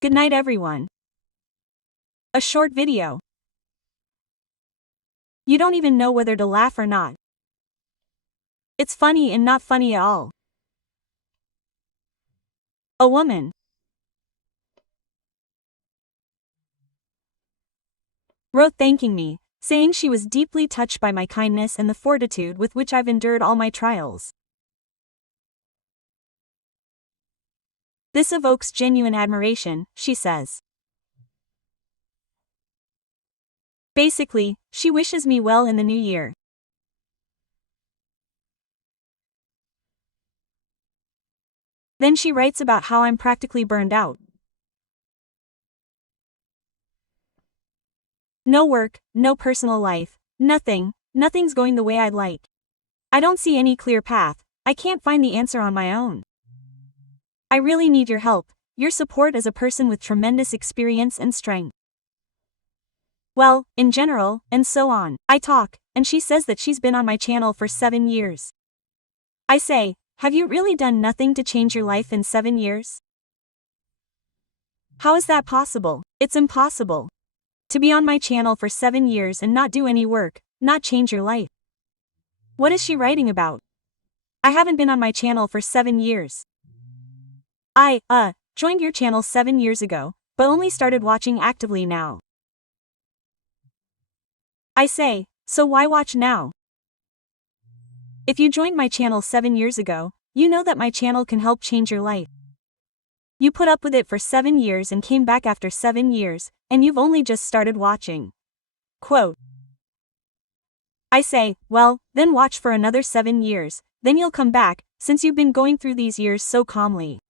Good night everyone. A short video. You don't even know whether to laugh or not. It's funny and not funny at all. A woman wrote thanking me, saying she was deeply touched by my kindness and the fortitude with which I've endured all my trials. This evokes genuine admiration, she says. Basically, she wishes me well in the new year. Then she writes about how I'm practically burned out. No work, no personal life, nothing's going the way I'd like. I don't see any clear path, I can't find the answer on my own. I really need your help, your support as a person with tremendous experience and strength. Well, in general, and so on. I talk, and she says that she's been on my channel for 7 years. I say, have you really done nothing to change your life in 7 years? How is that possible? It's impossible. To be on my channel for 7 years and not do any work, not change your life. What is she writing about? I haven't been on my channel for 7 years. I joined your channel 7 years ago, but only started watching actively now. I say, so why watch now? If you joined my channel 7 years ago, you know that my channel can help change your life. You put up with it for 7 years and came back after 7 years, and you've only just started watching. Quote. I say, well, then watch for another 7 years, then you'll come back, since you've been going through these years so calmly.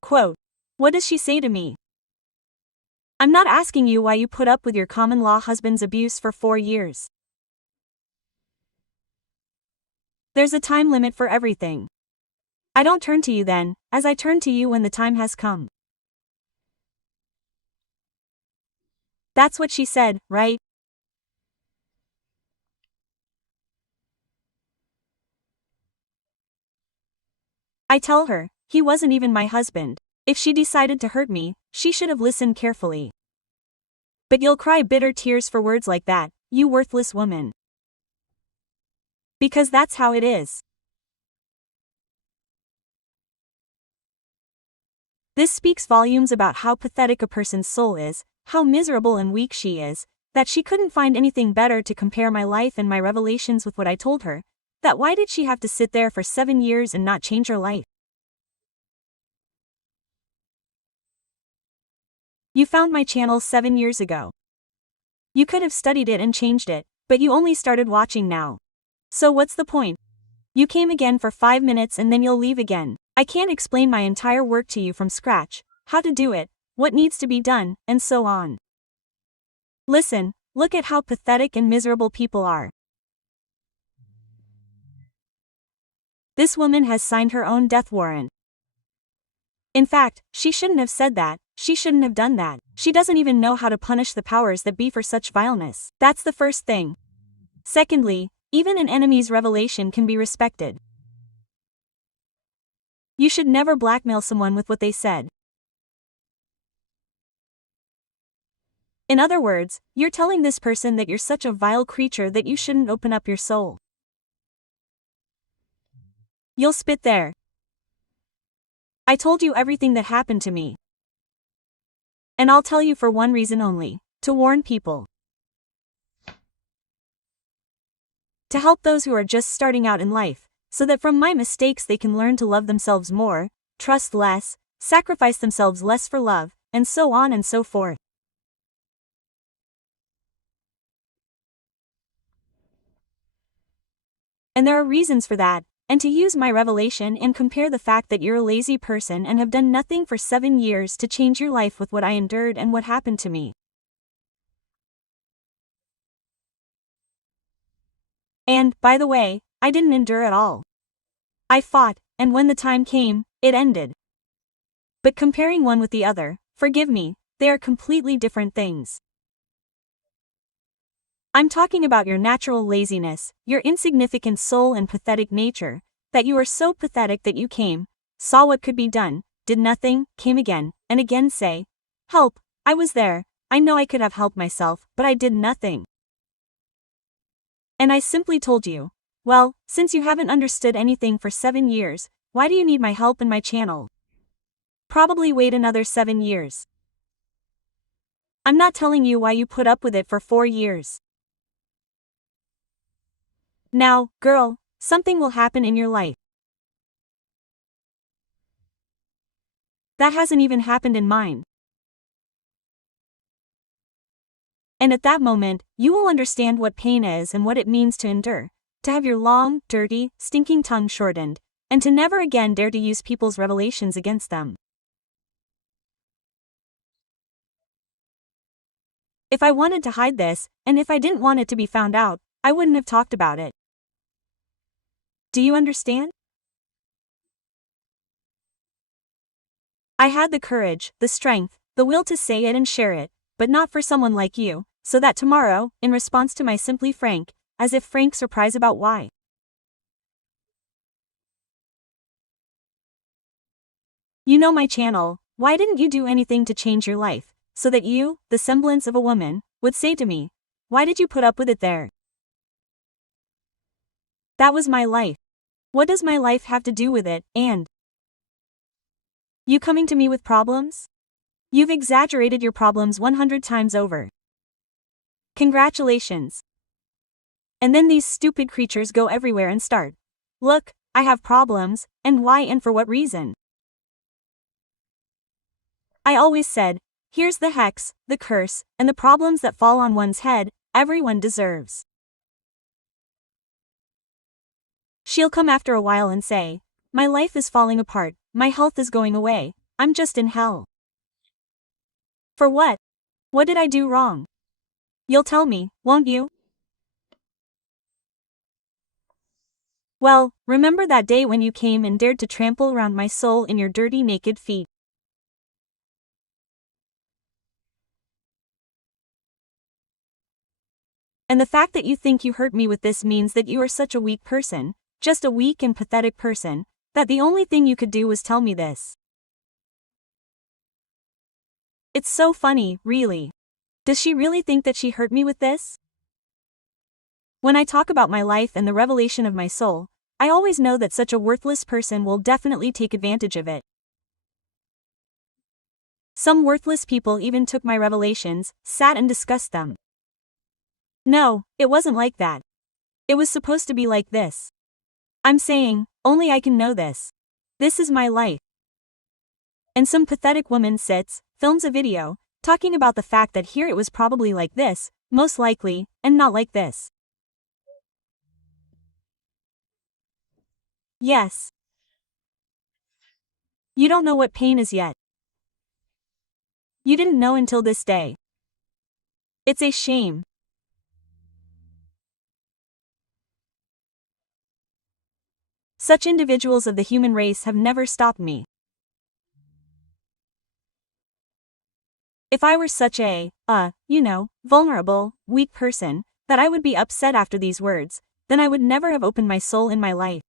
Quote. What does she say to me? I'm not asking you why you put up with your common-law husband's abuse for 4 years. There's a time limit for everything. I don't turn to you then, as I turn to you when the time has come. That's what she said, right? I tell her, he wasn't even my husband. If she decided to hurt me, she should have listened carefully. But you'll cry bitter tears for words like that, you worthless woman. Because that's how it is. This speaks volumes about how pathetic a person's soul is, how miserable and weak she is, that she couldn't find anything better to compare my life and my revelations with what I told her, that why did she have to sit there for 7 years and not change her life? You found my channel 7 years ago. You could have studied it and changed it, but you only started watching now. So what's the point? You came again for 5 minutes and then you'll leave again. I can't explain my entire work to you from scratch, how to do it, what needs to be done, and so on. Listen, look at how pathetic and miserable people are. This woman has signed her own death warrant. In fact, she shouldn't have said that, she shouldn't have done that. She doesn't even know how to punish the powers that be for such vileness. That's the first thing. Secondly, even an enemy's revelation can be respected. You should never blackmail someone with what they said. In other words, you're telling this person that you're such a vile creature that you shouldn't open up your soul. You'll spit there. I told you everything that happened to me. And I'll tell you for one reason only, to warn people. To help those who are just starting out in life, so that from my mistakes they can learn to love themselves more, trust less, sacrifice themselves less for love, and so on and so forth. And there are reasons for that, and to use my revelation and compare the fact that you're a lazy person and have done nothing for 7 years to change your life with what I endured and what happened to me. And, by the way, I didn't endure at all. I fought, and when the time came, it ended. But comparing one with the other, forgive me, they are completely different things. I'm talking about your natural laziness, your insignificant soul and pathetic nature, that you are so pathetic that you came, saw what could be done, did nothing, came again, and again say, help, I was there, I know I could have helped myself, but I did nothing. And I simply told you, well, since you haven't understood anything for 7 years, why do you need my help and my channel? Probably wait another 7 years. I'm not telling you why you put up with it for 4 years. Now, girl, something will happen in your life. That hasn't even happened in mine. And at that moment, you will understand what pain is and what it means to endure, to have your long, dirty, stinking tongue shortened, and to never again dare to use people's revelations against them. If I wanted to hide this, and if I didn't want it to be found out, I wouldn't have talked about it. Do you understand? I had the courage, the strength, the will to say it and share it, but not for someone like you, so that tomorrow, in response to my simply frank, as if frank surprise about why. You know my channel, why didn't you do anything to change your life, so that you, the semblance of a woman, would say to me, why did you put up with it there? That was my life. What does my life have to do with it, and you coming to me with problems? You've exaggerated your problems 100 times over. Congratulations. And then these stupid creatures go everywhere and start. Look, I have problems, and why and for what reason? I always said, here's the hex, the curse, and the problems that fall on one's head, everyone deserves. She'll come after a while and say, my life is falling apart, my health is going away, I'm just in hell. For what? What did I do wrong? You'll tell me, won't you? Well, remember that day when you came and dared to trample around my soul in your dirty naked feet? And the fact that you think you hurt me with this means that you are such a weak person, just a weak and pathetic person, that the only thing you could do was tell me this. It's so funny, really. Does she really think that she hurt me with this? When I talk about my life and the revelation of my soul, I always know that such a worthless person will definitely take advantage of it. Some worthless people even took my revelations, sat and discussed them. No, it wasn't like that. It was supposed to be like this. I'm saying, only I can know this. This is my life. And some pathetic woman sits, films a video, talking about the fact that here it was probably like this, most likely, and not like this. Yes. You don't know what pain is yet. You didn't know until this day. It's a shame. Such individuals of the human race have never stopped me. If I were such a, vulnerable, weak person, that I would be upset after these words, then I would never have opened my soul in my life.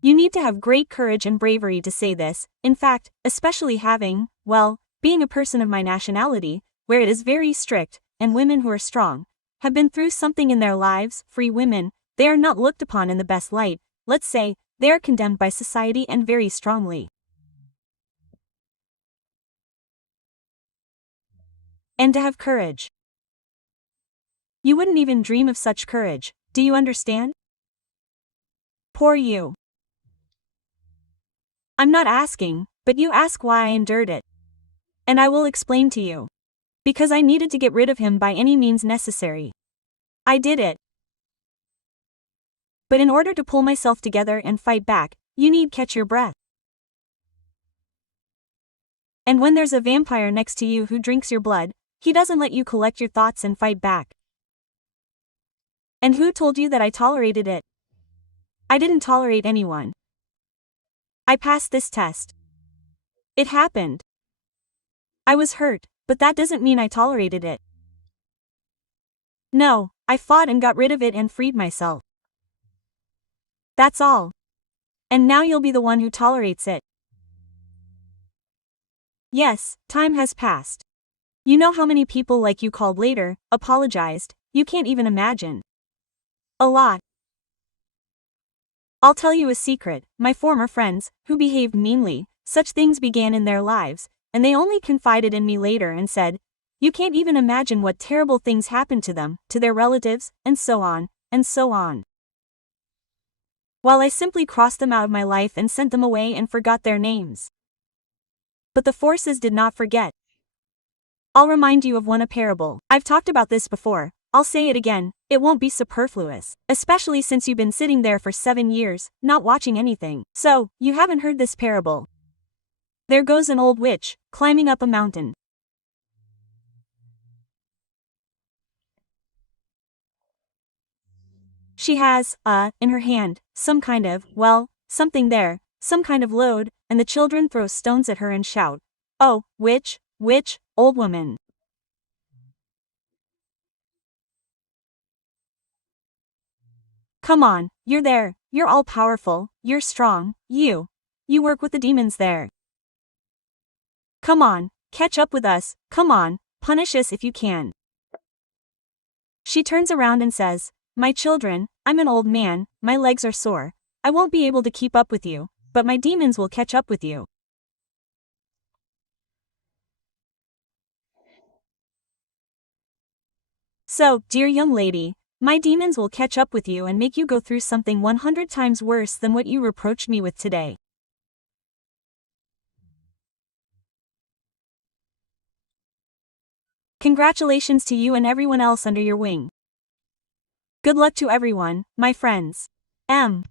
You need to have great courage and bravery to say this, in fact, especially being a person of my nationality, where it is very strict, and women who are strong, have been through something in their lives, free women, they are not looked upon in the best light, let's say, they are condemned by society and very strongly. And to have courage. You wouldn't even dream of such courage, do you understand? Poor you. I'm not asking, but you ask why I endured it. And I will explain to you. Because I needed to get rid of him by any means necessary. I did it. But in order to pull myself together and fight back, you need catch your breath. And when there's a vampire next to you who drinks your blood, he doesn't let you collect your thoughts and fight back. And who told you that I tolerated it? I didn't tolerate anyone. I passed this test. It happened. I was hurt, but that doesn't mean I tolerated it. No, I fought and got rid of it and freed myself. That's all. And now you'll be the one who tolerates it. Yes, time has passed. You know how many people like you called later, apologized, you can't even imagine. A lot. I'll tell you a secret, my former friends, who behaved meanly, such things began in their lives, and they only confided in me later and said, you can't even imagine what terrible things happened to them, to their relatives, and so on, and so on. While I simply crossed them out of my life and sent them away and forgot their names. But the forces did not forget. I'll remind you of a parable. I've talked about this before, I'll say it again, it won't be superfluous, especially since you've been sitting there for 7 years, not watching anything. So, you haven't heard this parable. There goes an old witch, climbing up a mountain. She has, in her hand, some kind of, something there, some kind of load, and the children throw stones at her and shout, "Oh, witch, witch, old woman." Come on, you're there, you're all powerful, you're strong, you work with the demons there. Come on, catch up with us, come on, punish us if you can. She turns around and says, my children, I'm an old man, my legs are sore, I won't be able to keep up with you, but my demons will catch up with you. So, dear young lady, my demons will catch up with you and make you go through something 100 times worse than what you reproached me with today. Congratulations to you and everyone else under your wing. Good luck to everyone, my friends. M.